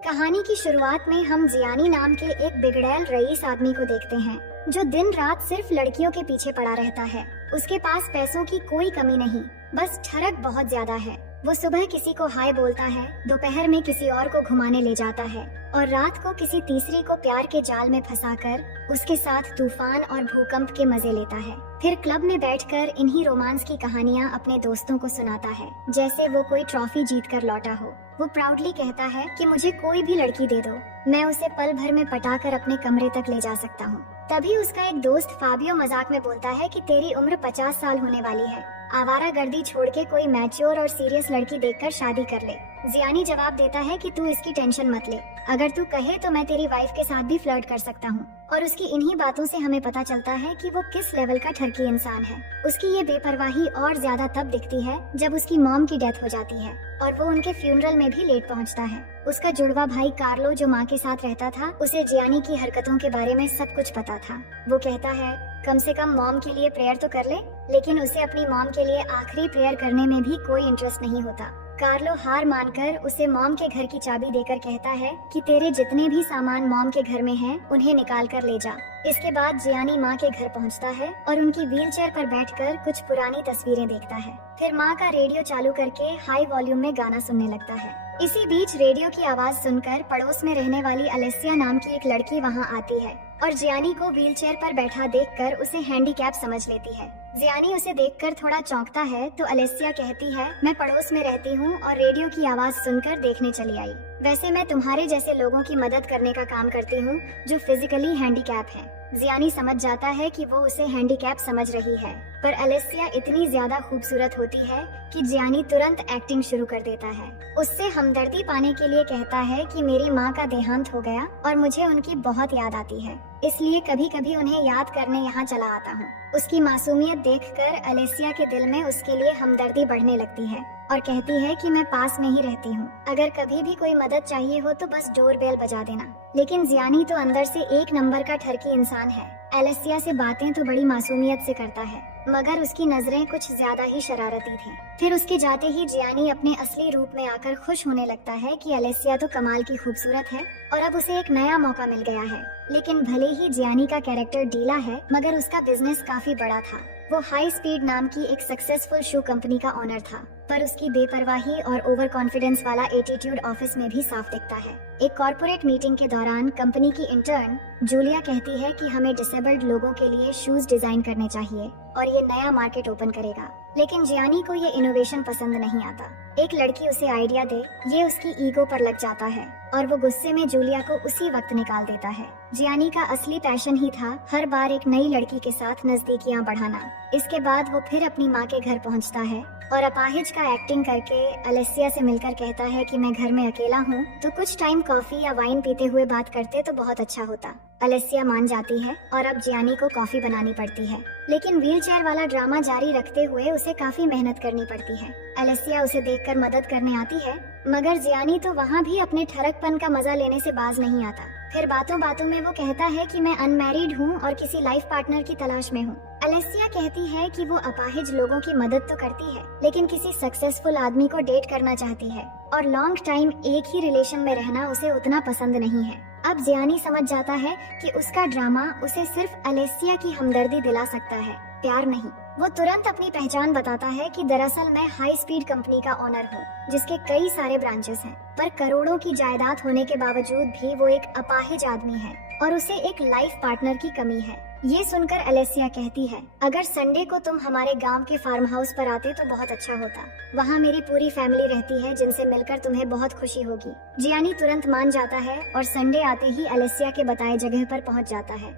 कहानी की शुरुआत में हम जियानी नाम के एक बिगड़ैल रईस आदमी को देखते हैं जो दिन रात सिर्फ लड़कियों के पीछे पड़ा रहता है। उसके पास पैसों की कोई कमी नहीं, बस ठरक बहुत ज्यादा है। वो सुबह किसी को हाय बोलता है, दोपहर में किसी और को घुमाने ले जाता है और रात को किसी तीसरी को प्यार के जाल में फंसाकर उसके साथ तूफान और भूकंप के मजे लेता है। फिर क्लब में बैठकर इन्हीं रोमांस की कहानियाँ अपने दोस्तों को सुनाता है जैसे वो कोई ट्रॉफी जीत कर लौटा हो। वो प्राउडली कहता है कि मुझे कोई भी लड़की दे दो, मैं उसे पल भर में पटाकर अपने कमरे तक ले जा सकता हूँ। तभी उसका एक दोस्त फाबियो मजाक में बोलता है कि तेरी उम्र 50 साल होने वाली है, आवारागर्दी छोड़ के कोई मैच्योर और सीरियस लड़की देखकर शादी कर ले। जियानी जवाब देता है कि तू इसकी टेंशन मत ले, अगर तू कहे तो मैं तेरी वाइफ के साथ भी फ्लर्ट कर सकता हूँ। और उसकी इन्हीं बातों से हमें पता चलता है कि वो किस लेवल का ठरकी इंसान है। उसकी ये बेपरवाही और ज्यादा तब दिखती है जब उसकी मॉम की डेथ हो जाती है और वो उनके फ्यूनरल में भी लेट पहुंचता है। उसका जुड़वा भाई कार्लो जो माँ के साथ रहता था, उसे जियानी की हरकतों के बारे में सब कुछ पता था। वो कहता है कम से कम मॉम के लिए प्रेयर तो कर ले, लेकिन उसे अपनी मॉम के लिए आखिरी प्रेयर करने में भी कोई इंटरेस्ट नहीं होता। कार्लो हार मानकर उसे मॉम के घर की चाबी देकर कहता है कि तेरे जितने भी सामान मॉम के घर में हैं, उन्हें निकाल कर ले जा। इसके बाद जियानी माँ के घर पहुँचता है और उनकी व्हीलचेयर पर बैठकर कुछ पुरानी तस्वीरें देखता है। फिर माँ का रेडियो चालू करके हाई वॉल्यूम में गाना सुनने लगता है। इसी बीच रेडियो की आवाज सुनकर पड़ोस में रहने वाली अलेसिया नाम की एक लड़की वहाँ आती है और जियानी को व्हीलचेयर पर बैठा देखकर उसे हैंडीकैप समझ लेती है। जियानी उसे देखकर थोड़ा चौंकता है तो अलेसिया कहती है, मैं पड़ोस में रहती हूँ और रेडियो की आवाज सुनकर देखने चली आई। वैसे मैं तुम्हारे जैसे लोगों की मदद करने का काम करती हूँ जो फिजिकली हैंडीकैप है। जियानी समझ जाता है कि वो उसे हैंडीकैप समझ रही है, पर अलेसिया इतनी ज्यादा खूबसूरत होती है कि जियानी तुरंत एक्टिंग शुरू कर देता है। उससे हमदर्दी पाने के लिए कहता है कि मेरी माँ का देहांत हो गया और मुझे उनकी बहुत याद आती है, इसलिए कभी कभी उन्हें याद करने यहाँ चला आता हूँ। उसकी मासूमियत देखकर अलेसिया के दिल में उसके लिए हमदर्दी बढ़ने लगती है और कहती है कि मैं पास में ही रहती हूँ, अगर कभी भी कोई मदद चाहिए हो तो बस डोर बेल बजा देना। लेकिन जियानी तो अंदर से एक नंबर का ठरकी इंसान है। अलेसिया से बातें तो बड़ी मासूमियत से करता है, मगर उसकी नजरें कुछ ज्यादा ही शरारती थी। फिर उसके जाते ही जियानी अपने असली रूप में आकर खुश होने लगता है कि अलेसिया तो कमाल की खूबसूरत है और अब उसे एक नया मौका मिल गया है। लेकिन भले ही जियानी का कैरेक्टर ढीला है, मगर उसका बिजनेस काफी बड़ा था। वो हाई स्पीड नाम की एक सक्सेसफुल शू कंपनी का ओनर था, पर उसकी बेपरवाही और ओवर कॉन्फिडेंस वाला एटीट्यूड ऑफिस में भी साफ दिखता है। एक कॉर्पोरेट मीटिंग के दौरान कंपनी की इंटर्न जूलिया कहती है कि हमें डिसेबल्ड लोगों के लिए शूज डिजाइन करने चाहिए और ये नया मार्केट ओपन करेगा। लेकिन जियानी को ये इनोवेशन पसंद नहीं आता। एक लड़की उसे आइडिया दे, ये उसकी ईगो पर लग जाता है और वो गुस्से में जूलिया को उसी वक्त निकाल देता है। जियानी का असली पैशन ही था हर बार एक नई लड़की के साथ नजदीकियां बढ़ाना। इसके बाद वो फिर अपनी माँ के घर पहुँचता है और अपाहिज का एक्टिंग करके अलेसिया से मिलकर कहता है कि मैं घर में अकेला हूँ, तो कुछ टाइम कॉफी या वाइन पीते हुए बात करते तो बहुत अच्छा होता। अलेसिया मान जाती है और अब जियानी को कॉफी बनानी पड़ती है, लेकिन व्हीलचेयर वाला ड्रामा जारी रखते हुए उसे काफी मेहनत करनी पड़ती है। अलेसिया उसे देखकर मदद करने आती है, मगर जियानी तो वहाँ भी अपने ठरकपन का मजा लेने से बाज नहीं आता। फिर बातों बातों में वो कहता है कि मैं अनमैरिड हूँ और किसी लाइफ पार्टनर की तलाश में हूँ। अलेसिया कहती है कि वो अपाहिज लोगों की मदद तो करती है, लेकिन किसी सक्सेसफुल आदमी को डेट करना चाहती है और लॉन्ग टाइम एक ही रिलेशन में रहना उसे उतना पसंद नहीं है। अब जियानी समझ जाता है कि उसका ड्रामा उसे सिर्फ अलेसिया की हमदर्दी दिला सकता है, प्यार नहीं। वो तुरंत अपनी पहचान बताता है कि दरअसल मैं हाई स्पीड कंपनी का ओनर हूँ जिसके कई सारे ब्रांचेस हैं, पर करोड़ों की जायदाद होने के बावजूद भी वो एक अपाहिज आदमी है और उसे एक लाइफ पार्टनर की कमी है। ये सुनकर अलेसिया कहती है, अगर संडे को तुम हमारे गांव के फार्म हाउस पर आते तो बहुत अच्छा होता। वहाँ मेरी पूरी फैमिली रहती है जिनसे मिलकर तुम्हें बहुत खुशी होगी। जियानी तुरंत मान जाता है और संडे आते ही अलेसिया के बताए जगह पर पहुँच जाता है।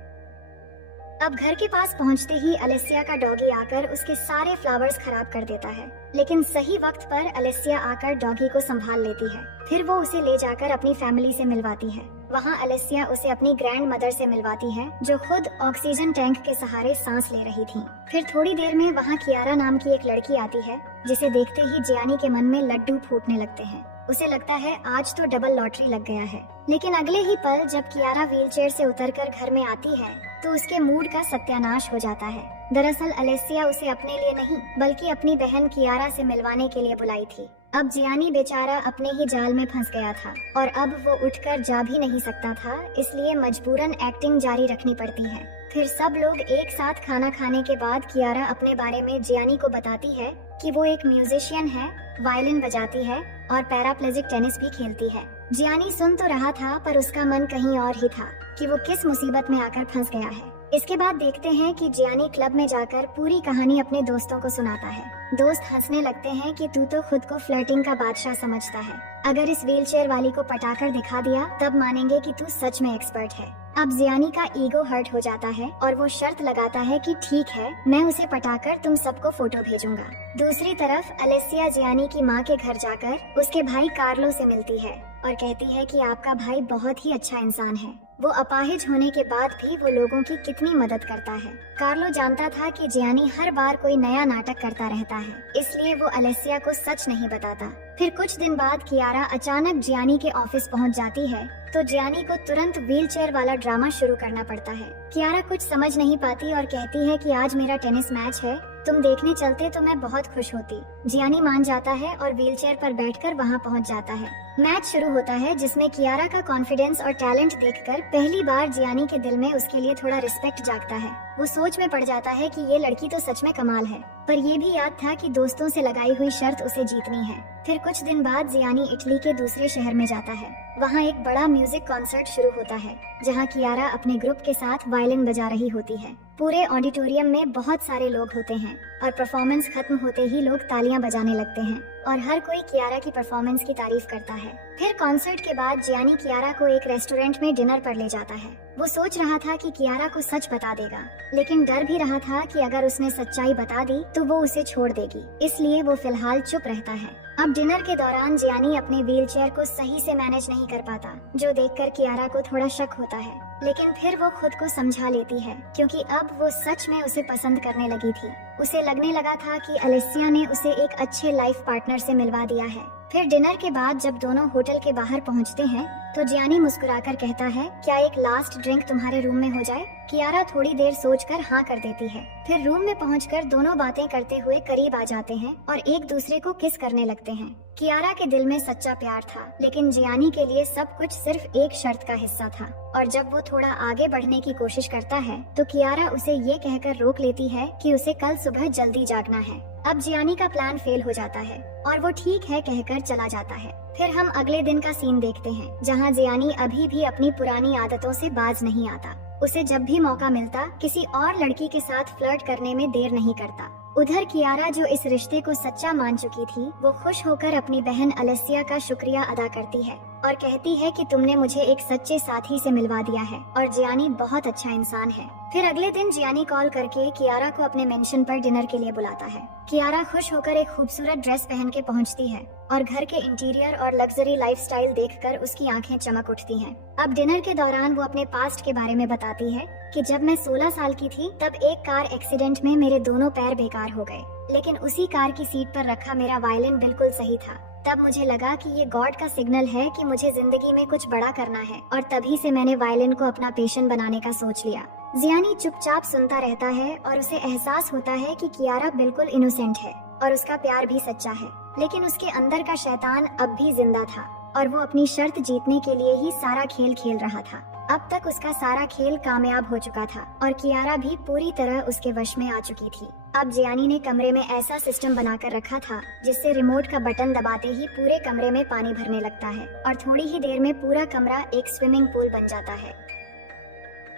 अब घर के पास पहुंचते ही अलेसिया का डॉगी आकर उसके सारे फ्लावर्स खराब कर देता है, लेकिन सही वक्त पर अलेसिया आकर डॉगी को संभाल लेती है। फिर वो उसे ले जाकर अपनी फैमिली से मिलवाती है। वहाँ अलेसिया उसे अपनी ग्रैंड मदर से मिलवाती है जो खुद ऑक्सीजन टैंक के सहारे सांस ले रही थी। फिर थोड़ी देर में वहाँ कियारा नाम की एक लड़की आती है, जिसे देखते ही जियानी के मन में लड्डू फूटने लगते हैं। उसे लगता है आज तो डबल लॉटरी लग गया है। लेकिन अगले ही पल जब कियारा व्हीलचेयर से उतरकर घर में आती है तो उसके मूड का सत्यानाश हो जाता है। दरअसल अलेसिया उसे अपने लिए नहीं बल्कि अपनी बहन कियारा से मिलवाने के लिए बुलाई थी। अब जियानी बेचारा अपने ही जाल में फंस गया था और अब वो उठकर जा भी नहीं सकता था, इसलिए मजबूरन एक्टिंग जारी रखनी पड़ती है। फिर सब लोग एक साथ खाना खाने के बाद कियारा अपने बारे में जियानी को बताती है कि वो एक म्यूजिशियन है, वायलिन बजाती है और पैराप्लेजिक टेनिस भी खेलती है। जियानी सुन तो रहा था पर उसका मन कहीं और ही था कि वो किस मुसीबत में आकर फंस गया है। इसके बाद देखते हैं कि जियानी क्लब में जाकर पूरी कहानी अपने दोस्तों को सुनाता है। दोस्त हंसने लगते हैं कि तू तो खुद को फ्लर्टिंग का बादशाह समझता है, अगर इस व्हीलचेयर वाली को पटाकर दिखा दिया तब मानेंगे कि तू सच में एक्सपर्ट है। अब जियानी का ईगो हर्ट हो जाता है और वो शर्त लगाता है कि ठीक है, मैं उसे पटाकर तुम सबको फोटो भेजूंगा। दूसरी तरफ अलेसिया जियानी की माँ के घर जाकर उसके भाई कार्लो से मिलती है और कहती है कि आपका भाई बहुत ही अच्छा इंसान है। वो अपाहिज होने के बाद भी वो लोगों की कितनी मदद करता है। कार्लो जानता था कि जियानी हर बार कोई नया नाटक करता रहता है, इसलिए वो अलेसिया को सच नहीं बताता। फिर कुछ दिन बाद कियारा अचानक जियानी के ऑफिस पहुंच जाती है तो जियानी को तुरंत व्हीलचेयर वाला ड्रामा शुरू करना पड़ता है। कियारा कुछ समझ नहीं पाती और कहती है कि आज मेरा टेनिस मैच है, तुम देखने चलते तो मैं बहुत खुश होती। जियानी मान जाता है और व्हीलचेयर पर बैठकर वहां पहुंच जाता है। मैच शुरू होता है जिसमें कियारा का कॉन्फिडेंस और टैलेंट देखकर पहली बार जियानी के दिल में उसके लिए थोड़ा रिस्पेक्ट जागता है। वो सोच में पड़ जाता है कि ये लड़की तो सच में कमाल है, पर ये भी याद था कि दोस्तों से लगाई हुई शर्त उसे जीतनी है। फिर कुछ दिन बाद जियानी इटली के दूसरे शहर में जाता है। वहाँ एक बड़ा म्यूजिक कॉन्सर्ट शुरू होता है जहाँ कियारा अपने ग्रुप के साथ वायलिन बजा रही होती है। पूरे ऑडिटोरियम में बहुत सारे लोग होते हैं और परफॉर्मेंस खत्म होते ही लोग तालियां बजाने लगते हैं और हर कोई कियारा की परफॉर्मेंस की तारीफ करता है। फिर कॉन्सर्ट के बाद जियानी कियारा को एक रेस्टोरेंट में डिनर पर ले जाता है। वो सोच रहा था कि कियारा को सच बता देगा, लेकिन डर भी रहा था कि अगर उसने सच्चाई बता दी तो वो उसे छोड़ देगी, इसलिए वो फिलहाल चुप रहता है। अब डिनर के दौरान जियानी अपने व्हीलचेयर को सही से मैनेज नहीं कर पाता, जो देखकर कियारा को थोड़ा शक होता है, लेकिन फिर वो खुद को समझा लेती है क्योंकि अब वो सच में उसे पसंद करने लगी थी। उसे लगने लगा था कि अलेसिया ने उसे एक अच्छे लाइफ पार्टनर से मिलवा दिया है। फिर डिनर के बाद जब दोनों होटल के बाहर पहुंचते हैं तो जियानी मुस्कुराकर कहता है, क्या एक लास्ट ड्रिंक तुम्हारे रूम में हो जाए? कियारा थोड़ी देर सोचकर हाँ कर देती है। फिर रूम में पहुंचकर दोनों बातें करते हुए करीब आ जाते हैं और एक दूसरे को किस करने लगते हैं। कियारा के दिल में सच्चा प्यार था, लेकिन जियानी के लिए सब कुछ सिर्फ एक शर्त का हिस्सा था और जब वो थोड़ा आगे बढ़ने की कोशिश करता है तो कियारा उसे ये कहकर रोक लेती है कि उसे कल सुबह जल्दी जागना है। अब जियानी का प्लान फेल हो जाता है और वो ठीक है कहकर चला जाता है। फिर हम अगले दिन का सीन देखते हैं जहाँ जियानी अभी भी अपनी पुरानी आदतों से बाज नहीं आता। उसे जब भी मौका मिलता किसी और लड़की के साथ फ्लर्ट करने में देर नहीं करता। उधर कियारा जो इस रिश्ते को सच्चा मान चुकी थी, वो खुश होकर अपनी बहन अलेसिया का शुक्रिया अदा करती है और कहती है कि तुमने मुझे एक सच्चे साथी से मिलवा दिया है और जियानी बहुत अच्छा इंसान है। फिर अगले दिन जियानी कॉल करके कियारा को अपने मेंशन पर डिनर के लिए बुलाता है। कियारा खुश होकर एक खूबसूरत ड्रेस पहन के पहुंचती है और घर के इंटीरियर और लग्जरी लाइफस्टाइल देखकर उसकी आंखें चमक उठती हैं। अब डिनर के दौरान वो अपने पास्ट के बारे में बताती है कि जब मैं 16 साल की थी तब एक कार एक्सीडेंट में मेरे दोनों पैर बेकार हो गए, लेकिन उसी कार की सीट पर रखा मेरा वायलिन बिल्कुल सही था। तब मुझे लगा कि ये गॉड का सिग्नल है कि मुझे जिंदगी में कुछ बड़ा करना है और तभी से मैंने वायलिन को अपना पैशन बनाने का सोच लिया। जियानी चुपचाप सुनता रहता है और उसे एहसास होता है कि कियारा बिल्कुल इनोसेंट है और उसका प्यार भी सच्चा है, लेकिन उसके अंदर का शैतान अब भी जिंदा था और वो अपनी शर्त जीतने के लिए ही सारा खेल खेल रहा था। अब तक उसका सारा खेल कामयाब हो चुका था और कियारा भी पूरी तरह उसके वश में आ चुकी थी। अब जियानी ने कमरे में ऐसा सिस्टम बनाकर रखा था जिससे रिमोट का बटन दबाते ही पूरे कमरे में पानी भरने लगता है और थोड़ी ही देर में पूरा कमरा एक स्विमिंग पूल बन जाता है।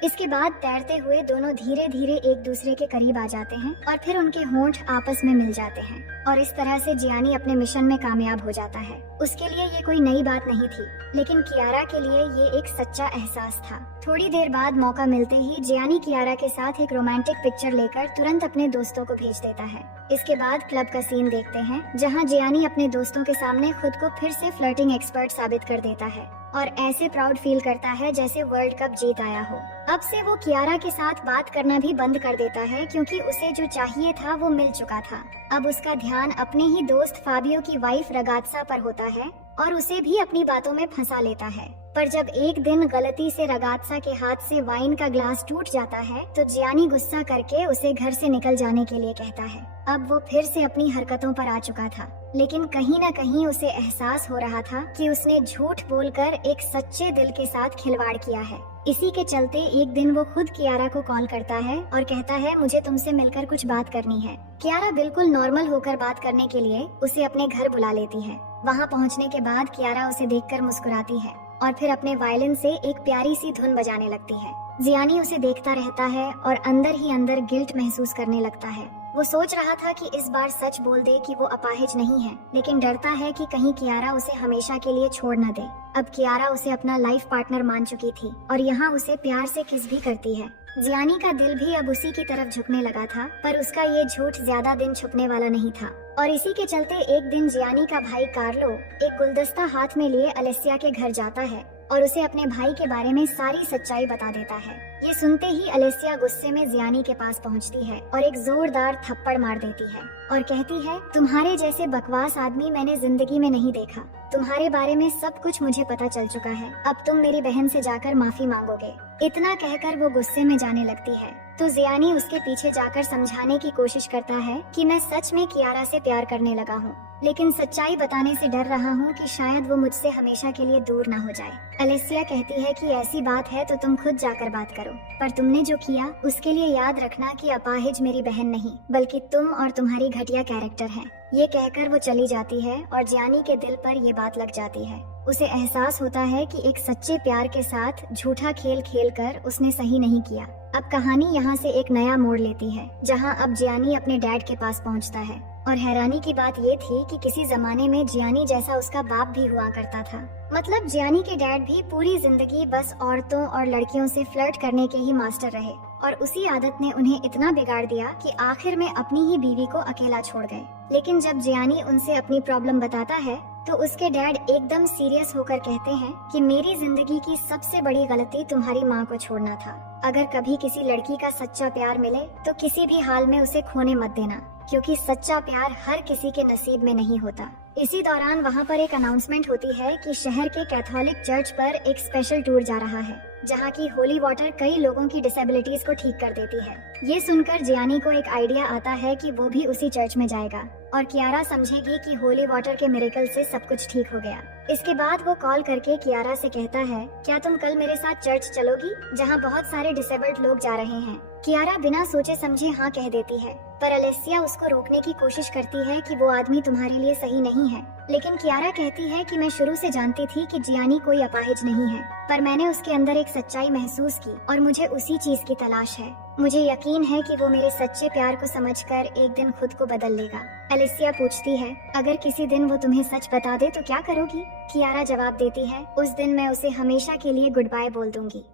इसके बाद तैरते हुए दोनों धीरे धीरे एक दूसरे के करीब आ जाते हैं और फिर उनके होंठ आपस में मिल जाते हैं और इस तरह से जियानी अपने मिशन में कामयाब हो जाता है। उसके लिए ये कोई नई बात नहीं थी, लेकिन कियारा के लिए ये एक सच्चा एहसास था। थोड़ी देर बाद मौका मिलते ही जियानी कियारा के साथ एक रोमांटिक पिक्चर लेकर तुरंत अपने दोस्तों को भेज देता है। इसके बाद क्लब का सीन देखते हैं जहाँ जियानी अपने दोस्तों के सामने खुद को फिर से फ्लर्टिंग एक्सपर्ट साबित कर देता है और ऐसे प्राउड फील करता है जैसे वर्ल्ड कप जीत आया हो। अब से वो कियारा के साथ बात करना भी बंद कर देता है क्योंकि उसे जो चाहिए था वो मिल चुका था। अब उसका ध्यान अपने ही दोस्त फाबियो की वाइफ रगात्सा पर होता है और उसे भी अपनी बातों में फंसा लेता है। पर जब एक दिन गलती से रगात्सा के हाथ से वाइन का ग्लास टूट जाता है तो जियानी गुस्सा करके उसे घर से निकल जाने के लिए कहता है। अब वो फिर से अपनी हरकतों पर आ चुका था, लेकिन कहीं न कहीं उसे एहसास हो रहा था कि उसने झूठ बोलकर एक सच्चे दिल के साथ खिलवाड़ किया है। इसी के चलते एक दिन वो खुद कियारा को कॉल करता है और कहता है, मुझे तुमसे मिलकर कुछ बात करनी है। कियारा बिल्कुल नॉर्मल होकर बात करने के लिए उसे अपने घर बुला लेती है। वहाँ पहुँचने के बाद कियारा उसे देखकर मुस्कुराती है और फिर अपने वायलिन से एक प्यारी सी धुन बजाने लगती है। जियानी उसे देखता रहता है और अंदर ही अंदर गिल्ट महसूस करने लगता है। वो सोच रहा था कि इस बार सच बोल दे कि वो अपाहिज नहीं है, लेकिन डरता है कि कहीं कियारा उसे हमेशा के लिए छोड़ न दे। अब कियारा उसे अपना लाइफ पार्टनर मान चुकी थी और यहाँ उसे प्यार से किस भी करती है। जियानी का दिल भी अब उसी की तरफ झुकने लगा था, पर उसका ये झूठ ज्यादा दिन छुपने वाला नहीं था। और इसी के चलते एक दिन जियानी का भाई कार्लो एक गुलदस्ता हाथ में लिए अलेसिया के घर जाता है और उसे अपने भाई के बारे में सारी सच्चाई बता देता है। ये सुनते ही अलेसिया गुस्से में जियानी के पास पहुंचती है और एक जोरदार थप्पड़ मार देती है और कहती है, तुम्हारे जैसे बकवास आदमी मैंने जिंदगी में नहीं देखा। तुम्हारे बारे में सब कुछ मुझे पता चल चुका है। अब तुम मेरी बहन से जाकर माफी मांगोगे। इतना कहकर वो गुस्से में जाने लगती है तो जियानी उसके पीछे जाकर समझाने की कोशिश करता है कि मैं सच में कियारा से प्यार करने लगा हूँ, लेकिन सच्चाई बताने से डर रहा हूँ कि शायद वो मुझसे हमेशा के लिए दूर न हो जाए। अलेसिया कहती है कि ऐसी बात है तो तुम खुद जाकर बात करो, पर तुमने जो किया उसके लिए याद रखना कि अपाहिज मेरी बहन नहीं बल्कि तुम और तुम्हारी घटिया कैरेक्टर है। ये कहकर वो चली जाती है और जियानी के दिल पर ये बात लग जाती है। उसे एहसास होता है कि एक सच्चे प्यार के साथ झूठा खेल खेलकर उसने सही नहीं किया। अब कहानी यहाँ से एक नया मोड़ लेती है, जहाँ अब जियानी अपने डैड के पास पहुँचता है और हैरानी की बात ये थी कि किसी जमाने में जियानी जैसा उसका बाप भी हुआ करता था। मतलब जियानी के डैड भी पूरी जिंदगी बस औरतों और लड़कियों से फ्लर्ट करने के ही मास्टर रहे और उसी आदत ने उन्हें इतना बिगाड़ दिया कि आखिर में अपनी ही बीवी को अकेला छोड़ गए। लेकिन जब जियानी उनसे अपनी प्रॉब्लम बताता है तो उसके डैड एकदम सीरियस होकर कहते हैं कि मेरी जिंदगी की सबसे बड़ी गलती तुम्हारी माँ को छोड़ना था। अगर कभी किसी लड़की का सच्चा प्यार मिले तो किसी भी हाल में उसे खोने मत देना, क्योंकि सच्चा प्यार हर किसी के नसीब में नहीं होता। इसी दौरान वहाँ पर एक अनाउंसमेंट होती है कि शहर के कैथोलिक चर्च पर एक स्पेशल टूर जा रहा है, जहाँ की होली वाटर कई लोगों की डिसेबिलिटीज को ठीक कर देती है। ये सुनकर जियानी को एक आइडिया आता है कि वो भी उसी चर्च में जाएगा और कियारा समझेगी कि होली वाटर के मिरेकल से सब कुछ ठीक हो गया। इसके बाद वो कॉल करके कियारा से कहता है, क्या तुम कल मेरे साथ चर्च चलोगी जहाँ बहुत सारे डिसेबल्ड लोग जा रहे हैं। कियारा बिना सोचे समझे हाँ कह देती है, पर अलेसिया उसको रोकने की कोशिश करती है कि वो आदमी तुम्हारे लिए सही नहीं है। लेकिन कियारा कहती है कि मैं शुरू से जानती थी कि जियानी कोई अपाहिज नहीं है, पर मैंने उसके अंदर एक सच्चाई महसूस की और मुझे उसी चीज की तलाश है। मुझे यकीन है कि वो मेरे सच्चे प्यार को समझकर एक दिन खुद को बदल लेगा। अलेसिया पूछती है, अगर किसी दिन वो तुम्हें सच बता दे तो क्या करोगी? कियारा जवाब देती है, उस दिन मैं उसे हमेशा के लिए गुड बाय बोल दूंगी।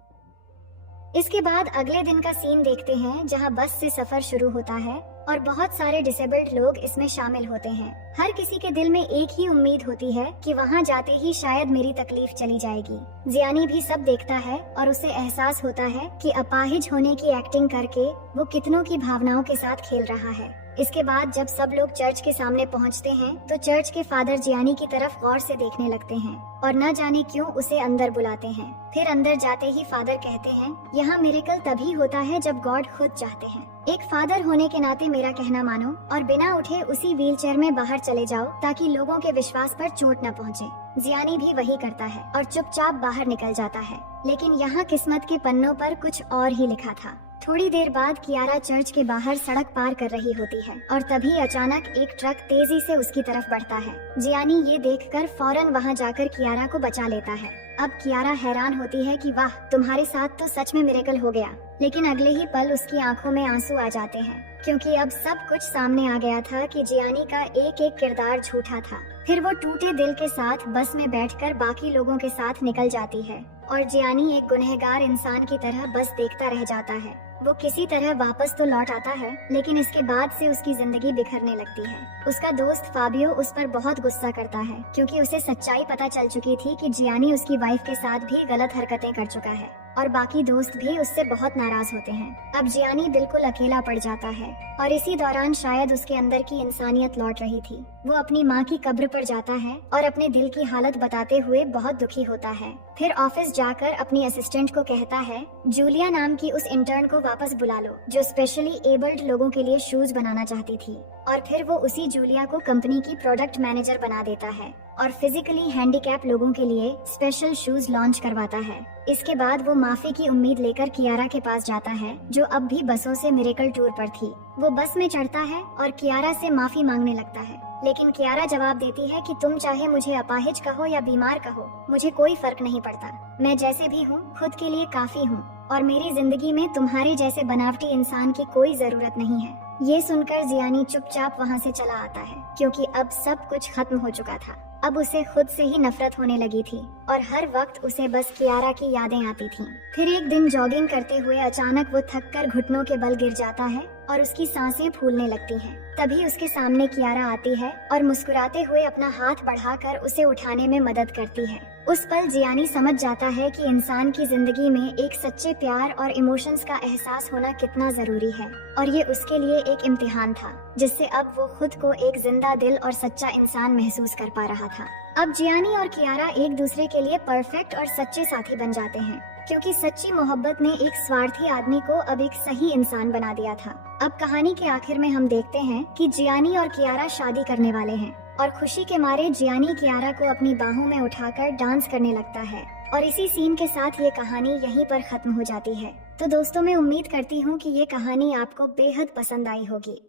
इसके बाद अगले दिन का सीन देखते हैं, जहां बस से सफर शुरू होता है और बहुत सारे डिसेबल्ड लोग इसमें शामिल होते हैं। हर किसी के दिल में एक ही उम्मीद होती है कि वहां जाते ही शायद मेरी तकलीफ चली जाएगी। जियानी भी सब देखता है और उसे एहसास होता है कि अपाहिज होने की एक्टिंग करके वो कितनों की भावनाओं के साथ खेल रहा है। इसके बाद जब सब लोग चर्च के सामने पहुंचते हैं तो चर्च के फादर जियानी की तरफ गौर से देखने लगते हैं और न जाने क्यों उसे अंदर बुलाते हैं। फिर अंदर जाते ही फादर कहते हैं, यहाँ मिरेकल तभी होता है जब गॉड खुद चाहते हैं। एक फादर होने के नाते मेरा कहना मानो और बिना उठे उसी व्हीलचेयर में बाहर चले जाओ ताकि लोगों के विश्वास पर चोट न पहुँचे। जियानी भी वही करता है और चुपचाप बाहर निकल जाता है। लेकिन यहाँ किस्मत के पन्नों पर कुछ और ही लिखा था। थोड़ी देर बाद कियारा चर्च के बाहर सड़क पार कर रही होती है और तभी अचानक एक ट्रक तेजी से उसकी तरफ बढ़ता है। जियानी ये देखकर फौरन वहां जाकर कियारा को बचा लेता है। अब कियारा हैरान होती है कि वाह, तुम्हारे साथ तो सच में मिरेकल हो गया। लेकिन अगले ही पल उसकी आंखों में आंसू आ जाते हैं, क्योंकि अब सब कुछ सामने आ गया था कि जियानी का एक एक किरदार झूठा था। फिर वो टूटे दिल के साथ बस में बैठकर बाकी लोगों के साथ निकल जाती है और जियानी एक गुनहगार इंसान की तरह बस देखता रह जाता है। वो किसी तरह वापस तो लौट आता है, लेकिन इसके बाद से उसकी जिंदगी बिखरने लगती है। उसका दोस्त फाबियो उस पर बहुत गुस्सा करता है, क्योंकि उसे सच्चाई पता चल चुकी थी कि जियानी उसकी वाइफ के साथ भी गलत हरकतें कर चुका है। और बाकी दोस्त भी उससे बहुत नाराज होते हैं। अब जियानी बिल्कुल अकेला पड़ जाता है और इसी दौरान शायद उसके अंदर की इंसानियत लौट रही थी। वो अपनी माँ की कब्र पर जाता है और अपने दिल की हालत बताते हुए बहुत दुखी होता है। फिर ऑफिस जाकर अपनी असिस्टेंट को कहता है जूलिया नाम की उस इंटर्न को वापस बुला लो जो स्पेशली एबल्ड लोगों के लिए शूज बनाना चाहती थी। और फिर वो उसी जूलिया को कंपनी की प्रोडक्ट मैनेजर बना देता है और फिजिकली हैंडीकैप लोगों के लिए स्पेशल शूज लॉन्च करवाता है। इसके बाद वो माफी की उम्मीद लेकर कियारा के पास जाता है जो अब भी बसों से मिरेकल टूर पर थी। वो बस में चढ़ता है और कियारा से माफी मांगने लगता है, लेकिन कियारा जवाब देती है कि तुम चाहे मुझे अपाहिज कहो या बीमार कहो, मुझे कोई फर्क नहीं पड़ता। मैं जैसे भी हूँ खुद के लिए काफी हूँ और मेरी जिंदगी में तुम्हारे जैसे बनावटी इंसान की कोई जरूरत नहीं है। ये सुनकर जियानी चुपचाप वहाँ से चला आता है क्योंकि अब सब कुछ खत्म हो चुका था। अब उसे खुद से ही नफरत होने लगी थी और हर वक्त उसे बस कियारा की यादें आती थीं। फिर एक दिन जॉगिंग करते हुए अचानक वो थककर घुटनों के बल गिर जाता है और उसकी सांसें फूलने लगती हैं। तभी उसके सामने कियारा आती है और मुस्कुराते हुए अपना हाथ बढ़ाकर उसे उठाने में मदद करती है। उस पल जियानी समझ जाता है कि इंसान की जिंदगी में एक सच्चे प्यार और इमोशंस का एहसास होना कितना जरूरी है और ये उसके लिए एक इम्तिहान था जिससे अब वो खुद को एक जिंदा दिल और सच्चा इंसान महसूस कर पा रहा था। अब जियानी और कियारा एक दूसरे के लिए परफेक्ट और सच्चे साथी बन जाते हैं क्योंकि सच्ची मोहब्बत ने एक स्वार्थी आदमी को अब एक सही इंसान बना दिया था। अब कहानी के आखिर में हम देखते हैं कि जियानी और कियारा शादी करने वाले हैं और खुशी के मारे जियानी कियारा को अपनी बाहों में उठाकर डांस करने लगता है और इसी सीन के साथ ये कहानी यहीं पर खत्म हो जाती है। तो दोस्तों मैं उम्मीद करती हूँ कि ये कहानी आपको बेहद पसंद आई होगी।